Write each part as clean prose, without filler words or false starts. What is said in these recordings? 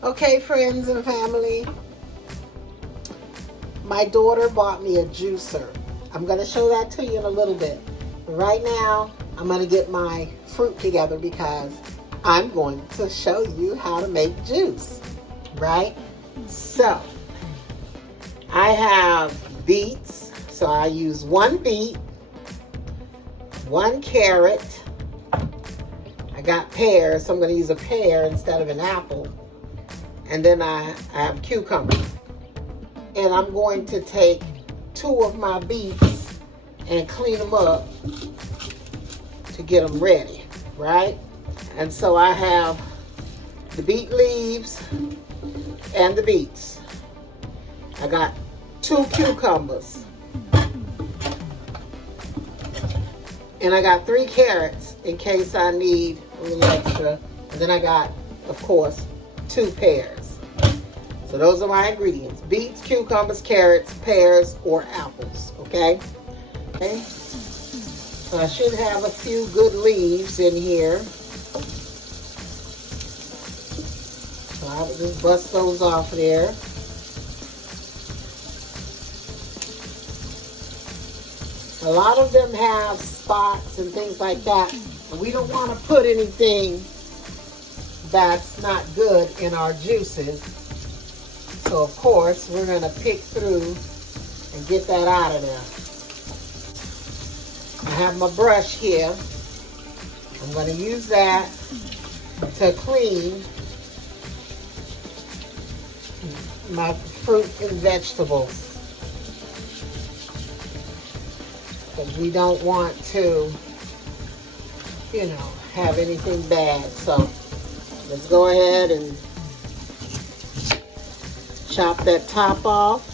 Okay, friends and family, my daughter bought me a juicer. I'm going to show that to you in a little bit. Right now, I'm going to get my fruit together because I'm going to show you how to make juice, right? So, I have beets. So I use 1 beet, 1 carrot. I got pears, so I'm going to use a pear instead of an apple. And then I have cucumbers. And I'm going to take 2 of my beets and clean them up to get them ready, right? And so I have the beet leaves and the beets. I got 2 cucumbers. And I got 3 carrots in case I need a little extra. And then I got, of course, 2 pears. So those are my ingredients. Beets, cucumbers, carrots, pears, or apples, okay? Okay. So I should have a few good leaves in here. So I would just bust those off there. A lot of them have spots and things like that. We don't want to put anything that's not good in our juices. So of course, we're going to pick through and get that out of there. I have my brush here. I'm going to use that to clean my fruit and vegetables. Because we don't want to, have anything bad. So let's go ahead and chop that top off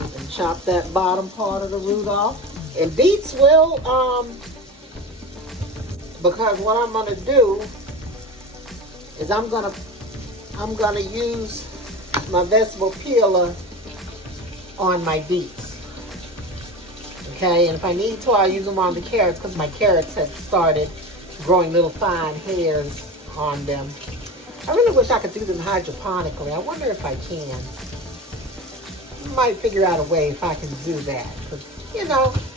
and chop that bottom part of the root off. And beets will, because what I'm gonna do is I'm gonna use my vegetable peeler on my beets. Okay, and if I need to, I'll use them on the carrots because my carrots have started growing little fine hairs on them. I really wish I could do them hydroponically. I wonder if I can. I might figure out a way if I can do that. Because,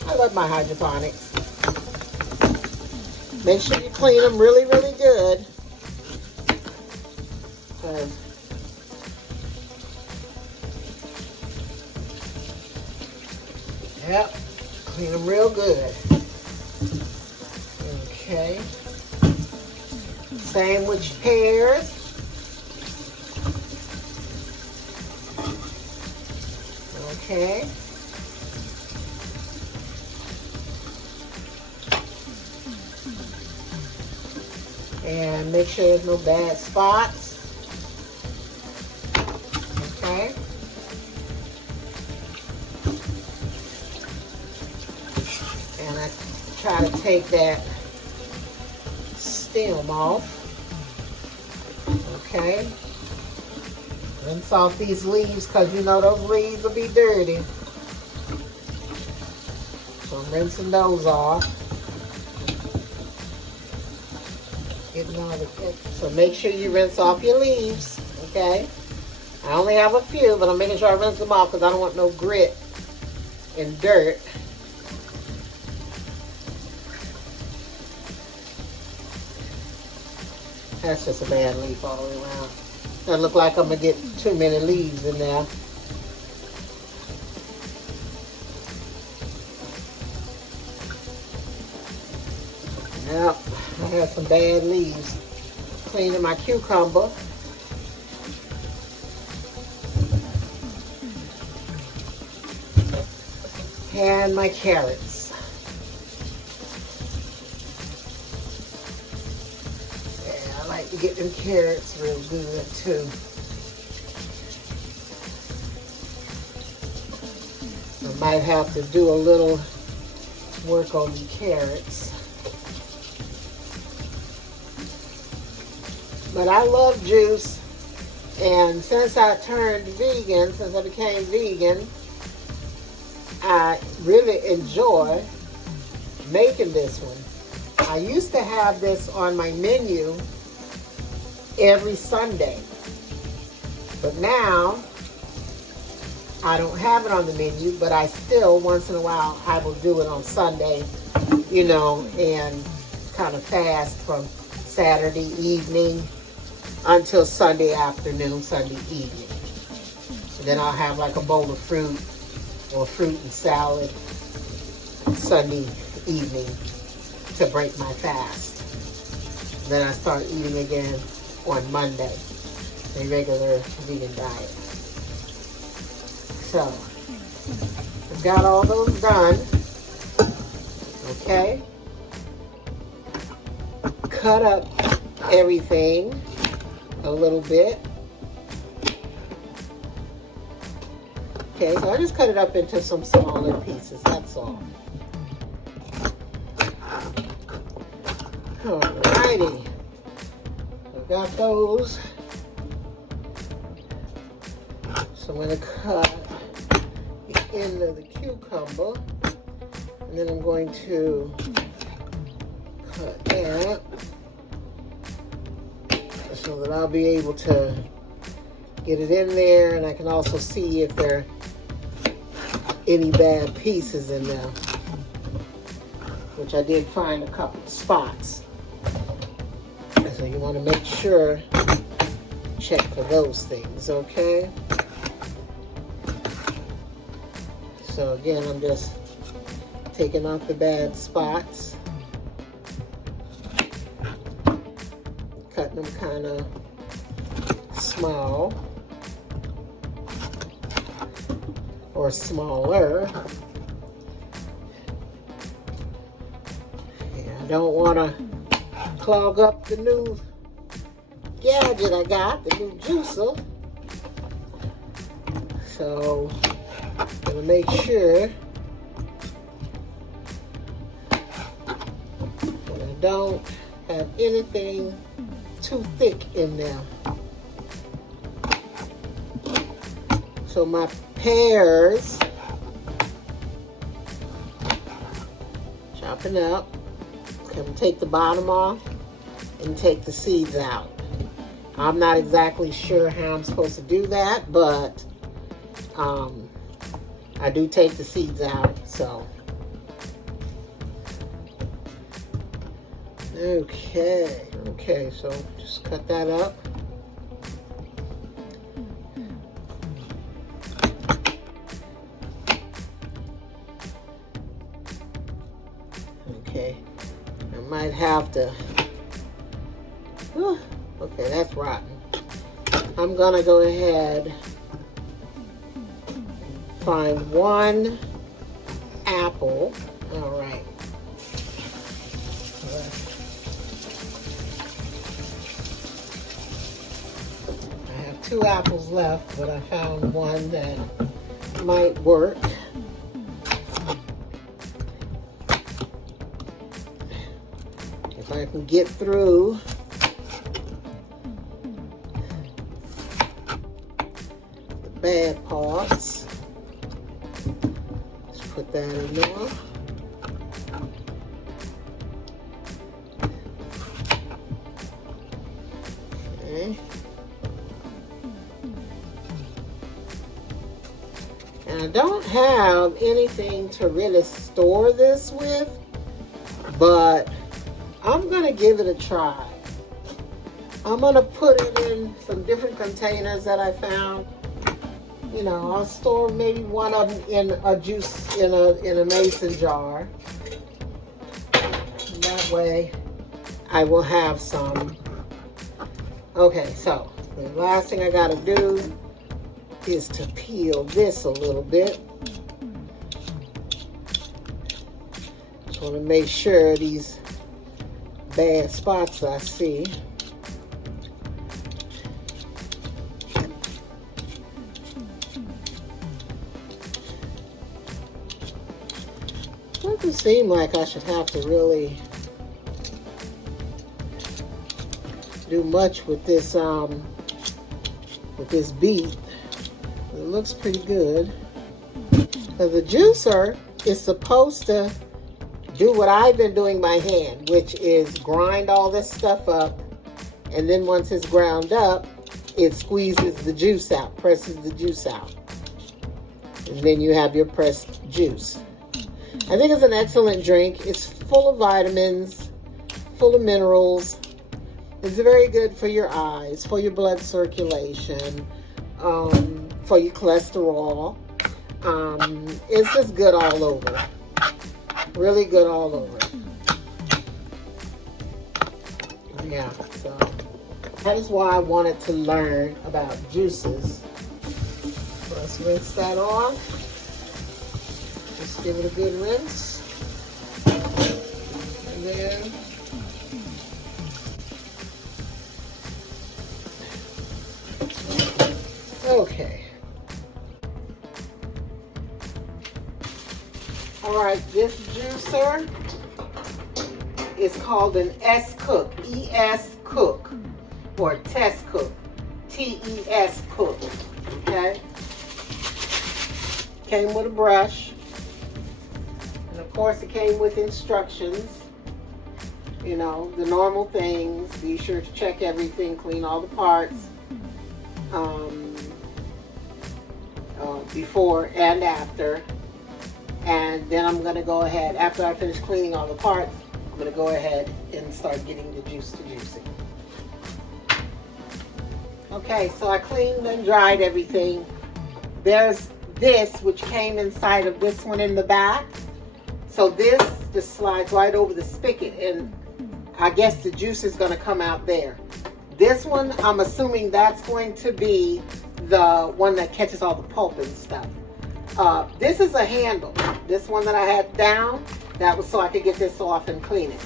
I love my hydroponics. Make sure you clean them really, really good. Yep. Clean them real good. Okay. Same with your pears. Okay. And make sure there's no bad spots. Okay. And I try to take that stem off. Okay. Rinse off these leaves because those leaves will be dirty. So I'm rinsing those off. Getting all the so make sure you rinse off your leaves. Okay. I only have a few, but I'm making sure I rinse them off because I don't want no grit and dirt. That's just a bad leaf all the way around. Doesn't look like I'm going to get too many leaves in there. Yep, I have some bad leaves. Cleaning my cucumber. And my carrots. Yeah, I like to get them carrots real good too. I might have to do a little work on the carrots. But I love juice, and since I turned vegan, since I became vegan, I really enjoy making this one. I used to have this on my menu every Sunday. But now, I don't have it on the menu, but I still, once in a while, I will do it on Sunday, you know, and kind of fast from Saturday evening until Sunday afternoon, Sunday evening. And then I'll have like a bowl of fruit or fruit and salad Sunday evening to break my fast. Then I start eating again on Monday, a regular vegan diet. So, I've got all those done. Okay. Cut up everything a little bit. Okay, so I just cut it up into some smaller pieces, that's all. Alrighty. I've got those. So I'm going to cut the end of the cucumber. And then I'm going to cut that so that I'll be able to get it in there, and I can also see if there are any bad pieces in there, which I did find a couple of spots. So you want to make sure, check for those things, okay? So again, I'm just taking off the bad spots, cutting them kind of small or smaller. Yeah, I don't want to clog up the new gadget I got, the new juicer. So I'm going to make sure that I don't have anything too thick in there. So my pears, chopping up. I'm going to take the bottom off and take the seeds out. I'm not exactly sure how I'm supposed to do that, but I do take the seeds out, so. Okay, so just cut that up. Okay, I might have to, okay, that's rotten. I'm gonna go ahead, find one apple. All right. I have 2 apples left, but I found one that might work. If I can get through the bad parts, let's put that in there. Okay. And I don't have anything to really store this with, but I'm going to give it a try. I'm going to put it in some different containers that I found. You know, I'll store maybe one of them in a juice, in a mason jar. And that way I will have some. Okay, so the last thing I got to do is to peel this a little bit. Just want to make sure these bad spots I see. Doesn't seem like I should have to really do much with this beet. It looks pretty good. So the juicer is supposed to do what I've been doing by hand, which is grind all this stuff up And then once it's ground up, it squeezes the juice out, presses the juice out. And then you have your pressed juice. I think it's an excellent drink. It's full of vitamins, full of minerals. It's very good for your eyes, for your blood circulation, for your cholesterol. It's just good all over. Really good all over. Yeah, so that is why I wanted to learn about juices. Let's rinse that off. Just give it a good rinse. And then okay. All right, this juicer is called an S-Cook, E-S Cook, or Test Cook, T-E-S Cook, okay? Came with a brush, and of course it came with instructions, you know, the normal things. Be sure to check everything, clean all the parts, before and after. And then I'm going to go ahead, after I finish cleaning all the parts, I'm going to go ahead and start getting the juice to juicing. Okay, so I cleaned and dried everything. There's this, which came inside of this one in the back. So this just slides right over the spigot, and I guess the juice is going to come out there. This one, I'm assuming that's going to be the one that catches all the pulp and stuff. This is a handle. This one that I had down, that was so I could get this off and clean it.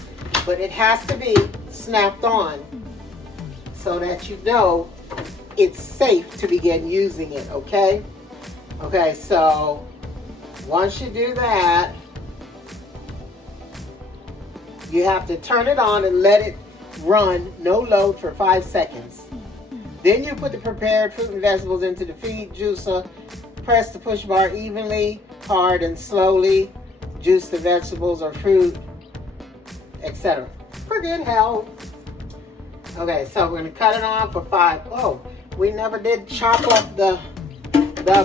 But it has to be snapped on so that you know it's safe to begin using it, okay? Okay, so once you do that, you have to turn it on and let it run, no load, for 5 seconds. Then you put the prepared fruit and vegetables into the feed juicer. Press the push bar evenly, hard, and slowly. Juice the vegetables or fruit, etc. for good health. Okay, so we're going to cut it on for 5. Oh, we never did chop up the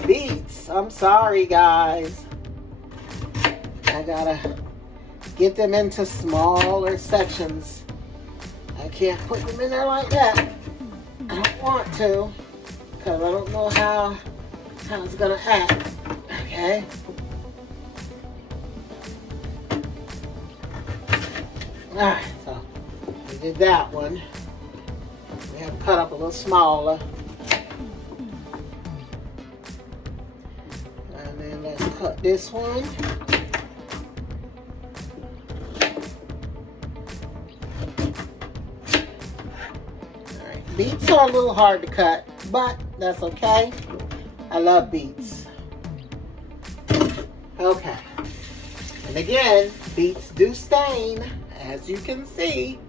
beets. I'm sorry, guys. I gotta get them into smaller sections. I can't put them in there like that. I don't want to, because I don't know how it's gonna act. Okay. Alright, so we did that one. We have cut up a little smaller. And then let's cut this one. Alright, beets are a little hard to cut, but that's okay. I love beets. Okay. And again, beets do stain. As you can see,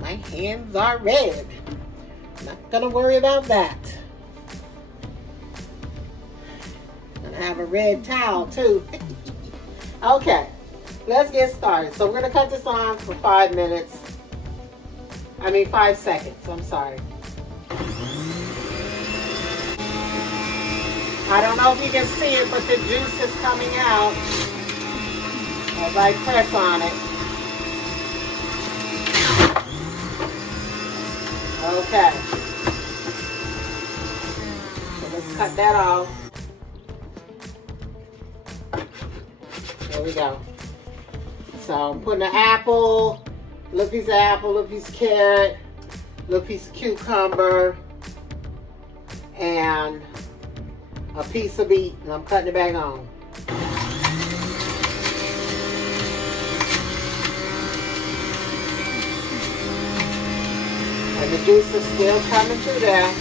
my hands are red. Not gonna worry about that. Gonna have a red towel too. Okay, let's get started. So we're gonna cut this on for 5 minutes. 5 seconds, I'm sorry. I don't know if you can see it, but the juice is coming out as I press on it. Okay. So let's cut that off. There we go. So I'm putting an apple, a little piece of apple, a little piece of carrot, a little piece of cucumber, and a piece of beet, and I'm cutting it back on. And the juice is still coming through there.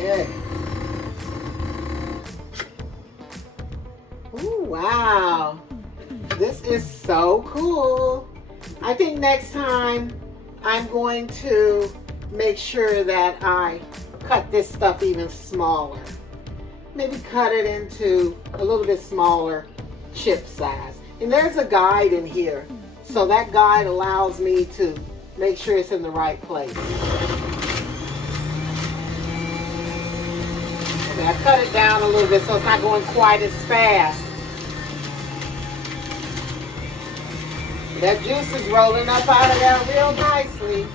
Okay. Ooh, wow. This is so cool. I think next time I'm going to make sure that I cut this stuff even smaller. Maybe cut it into a little bit smaller chip size. And there's a guide in here. So that guide allows me to make sure it's in the right place. Okay, I cut it down a little bit so it's not going quite as fast. That juice is rolling up out of there real nicely.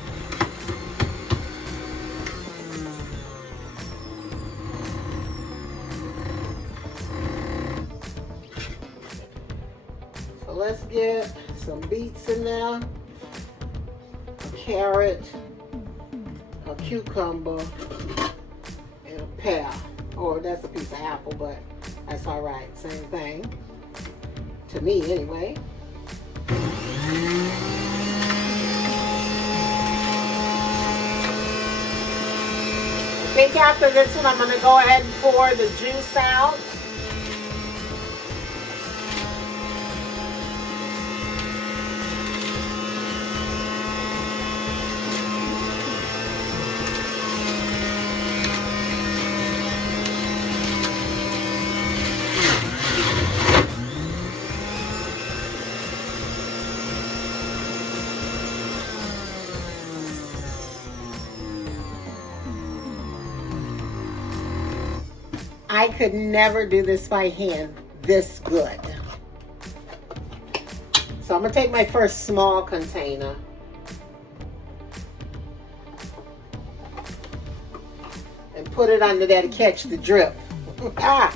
So let's get some beets in there, a carrot, a cucumber, and a pear. Or that's a piece of apple, but that's all right. Same thing. To me, anyway. I think after this one, I'm going to go ahead and pour the juice out. I could never do this by hand this good. So I'm gonna take my first small container. And put it under there to catch the drip. Ah!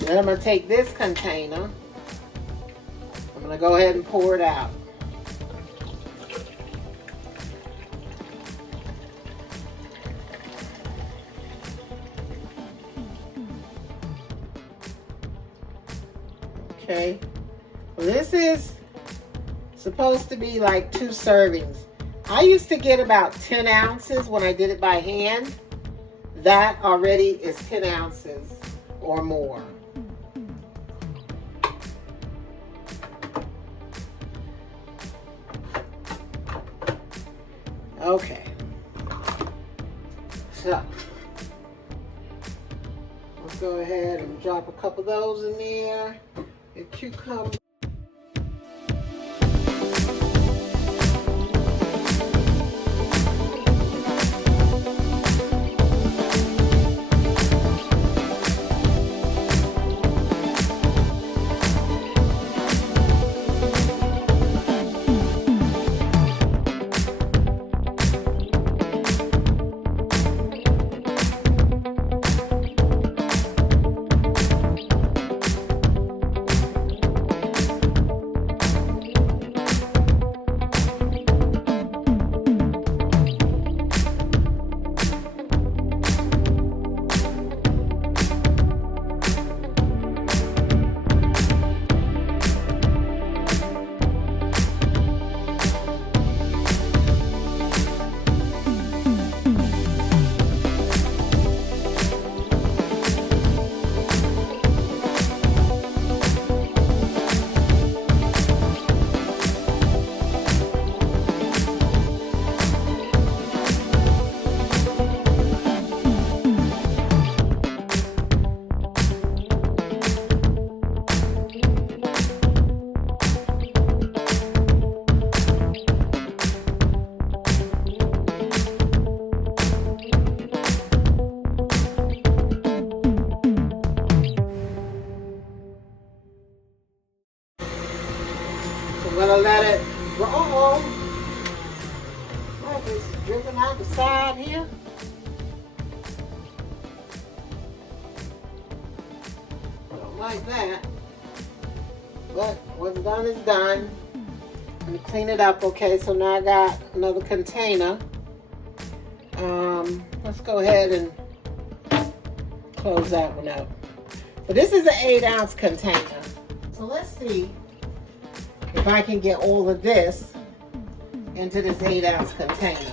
Then I'm gonna take this container. I'm gonna go ahead and pour it out. Okay, well, this is supposed to be like 2 servings. I used to get about 10 ounces when I did it by hand. That already is 10 ounces or more. Okay, so let's go ahead and drop a couple of those in there. The cucumber. I'm gonna let it roll. Look, it's dripping out the side here. I don't like that. But what's done is done. Let me clean it up. Okay, so now I got another container. Let's go ahead and close that one out. But this is an 8-ounce container. So let's see if I can get all of this into this 8-ounce container.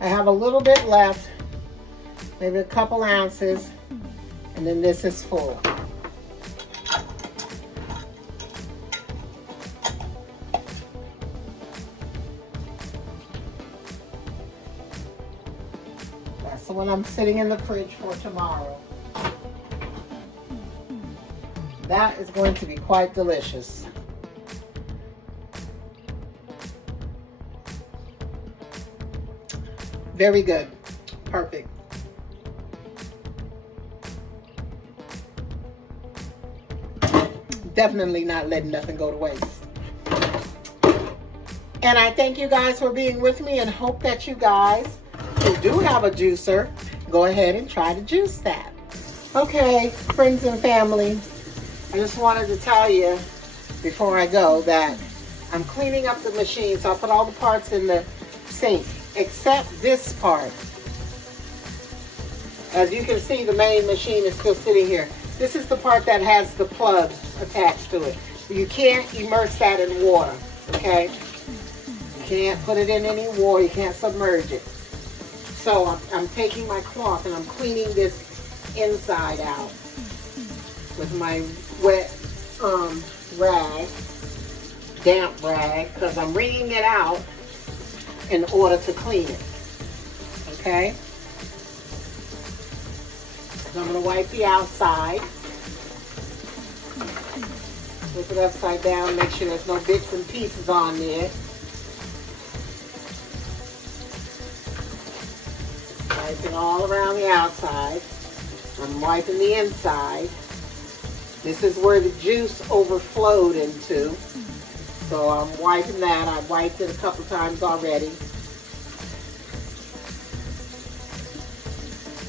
I have a little bit left, maybe a couple ounces, and then this is full. That's the one I'm sitting in the fridge for tomorrow. That is going to be quite delicious. Very good. Perfect. Definitely not letting nothing go to waste. And I thank you guys for being with me and hope that you guys who do have a juicer, go ahead and try to juice that. Okay, friends and family, I just wanted to tell you before I go that I'm cleaning up the machine. So I put all the parts in the sink except this part. As you can see, the main machine is still sitting here. This is the part that has the plug attached to it. You can't immerse that in water, okay? You can't put it in any water. You can't submerge it. So I'm taking my cloth and I'm cleaning this inside out with my wet rag, damp rag, because I'm wringing it out in order to clean it, okay? So I'm going to wipe the outside, flip it upside down, make sure there's no bits and pieces on there. Wiping all around the outside. I'm wiping the inside. This is where the juice overflowed into. So I'm wiping that. I've wiped it a couple times already.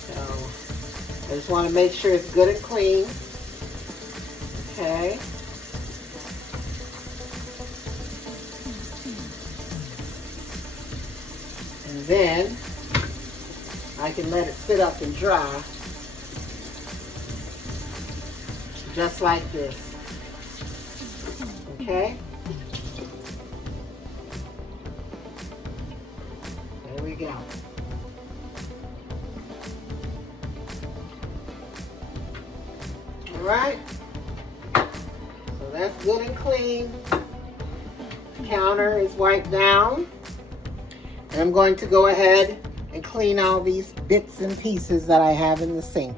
So I just want to make sure it's good and clean. Okay. And then I can let it sit up and dry. Just like this. Okay? There we go. Alright. So that's good and clean. The counter is wiped down. And I'm going to go ahead and clean all these bits and pieces that I have in the sink.